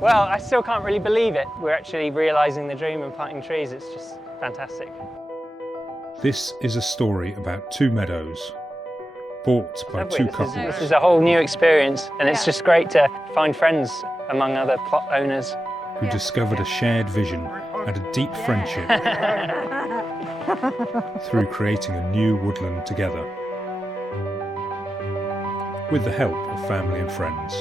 Well, I still can't really believe it. We're actually realising the dream and planting trees. It's just fantastic. This is a story about two meadows, bought by two couples. This is a whole new experience, and it's just great to find friends among other plot owners. Who discovered a shared vision and a deep friendship through creating a new woodland together, with the help of family and friends.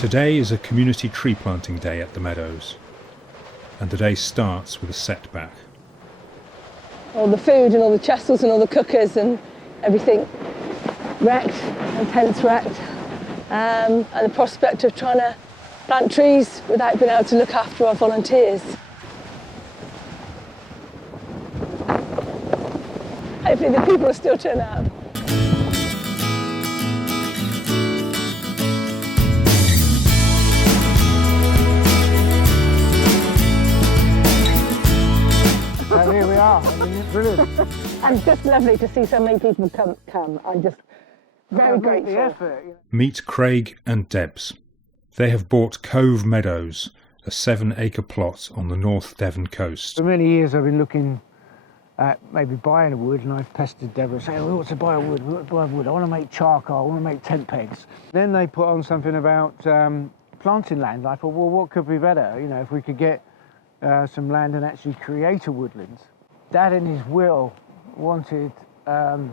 Today is a community tree planting day at the Meadows, and the day starts with a setback. All the food and all the chestles and all the cookers and everything wrecked, and tents wrecked, and the prospect of trying to plant trees without being able to look after our volunteers. Hopefully the people will still turn out. And here we are. I mean, it's brilliant. And it's just lovely to see so many people come. I'm just very grateful. The effort. Meet Craig and Debs. They have bought Cove Meadows, a 7-acre plot on the North Devon coast. For many years I've been looking at maybe buying a wood, and I've pestered Deborah saying, we ought to buy a wood, we ought to buy a wood. I want to make charcoal, I want to make tent pegs. Then they put on something about planting land. I thought, well, what could be better, you know, if we could get some land and actually create a woodland. Dad in his will wanted the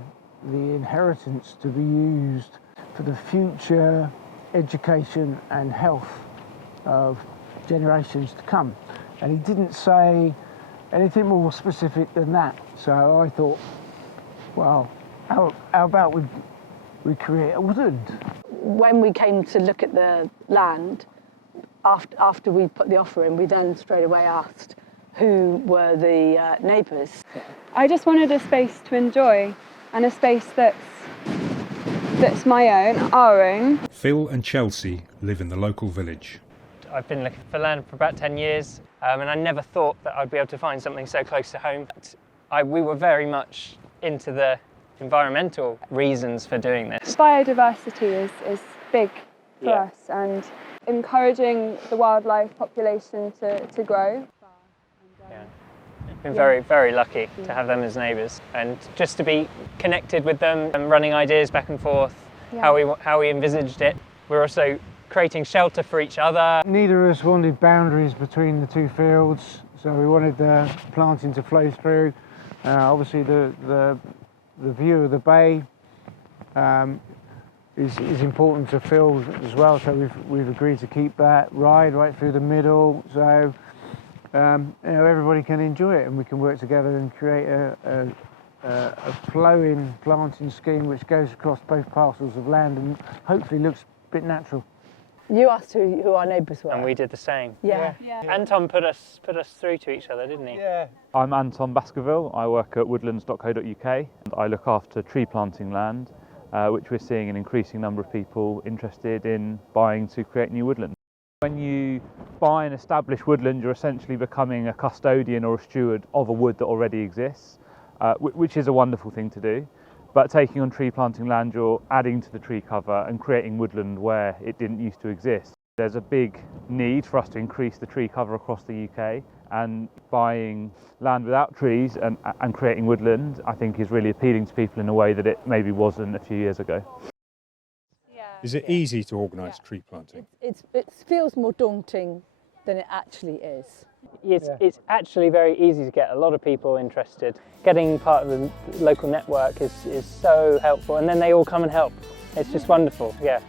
inheritance to be used for the future education and health of generations to come. And he didn't say anything more specific than that. So I thought, well, how about we create a woodland? When we came to look at the land, after we put the offer in, we then straight away asked who were the neighbours. I just wanted a space to enjoy, and a space that's my own, our own. Phil and Chelsea live in the local village. I've been looking for land for about 10 years, and I never thought that I'd be able to find something so close to home. We were very much into the environmental reasons for doing this. Biodiversity is big for us, and encouraging the wildlife population to grow. Yeah. Been very, very lucky to have them as neighbours, and just to be connected with them and running ideas back and forth, how we envisaged it. We're also creating shelter for each other. Neither of us wanted boundaries between the two fields, so we wanted the planting to flow through. Obviously the view of the bay is important to Phil as well, so we've agreed to keep that right through the middle, so you know, everybody can enjoy it and we can work together and create a flowing planting scheme which goes across both parcels of land and hopefully looks a bit natural. You asked who our neighbours were. And we did the same. Yeah. Anton put us through to each other, didn't he? Yeah. I'm Anton Baskerville. I work at woodlands.co.uk and I look after tree planting land, which we're seeing an increasing number of people interested in buying to create new woodland. When you buy an established woodland, you're essentially becoming a custodian or a steward of a wood that already exists, which is a wonderful thing to do. But taking on tree planting land, you're adding to the tree cover and creating woodland where it didn't used to exist. There's a big need for us to increase the tree cover across the UK, and buying land without trees and creating woodland, I think, is really appealing to people in a way that it maybe wasn't a few years ago. Is it easy to organise tree planting? It feels more daunting than it actually is. It's actually very easy to get a lot of people interested. Getting part of the local network is so helpful, and then they all come and help. It's just wonderful, yeah.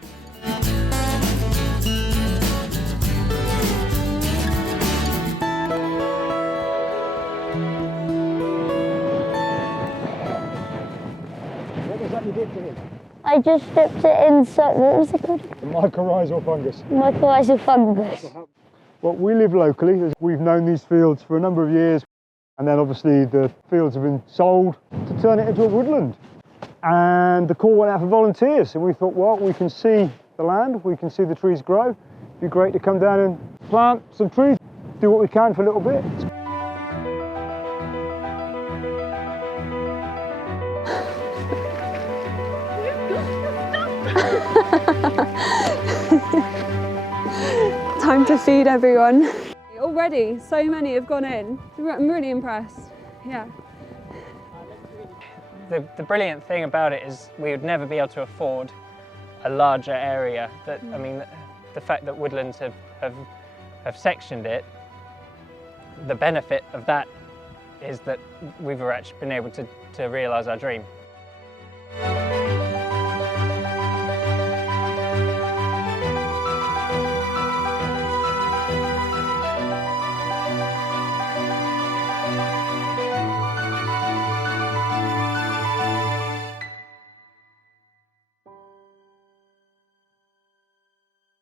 What was that you did to him? I just dipped it in, what was it called? Mycorrhizal fungus. Mycorrhizal fungus. Well, we live locally. We've known these fields for a number of years, and then obviously the fields have been sold to turn it into a woodland. And the call went out for volunteers, and we thought, well, we can see the land, we can see the trees grow. It'd be great to come down and plant some trees, do what we can for a little bit. Time to feed everyone. Already, so many have gone in. I'm really impressed. Yeah. The brilliant thing about it is we would never be able to afford a larger area. I mean, the fact that Woodlands have sectioned it, the benefit of that is that we've actually been able to realise our dream.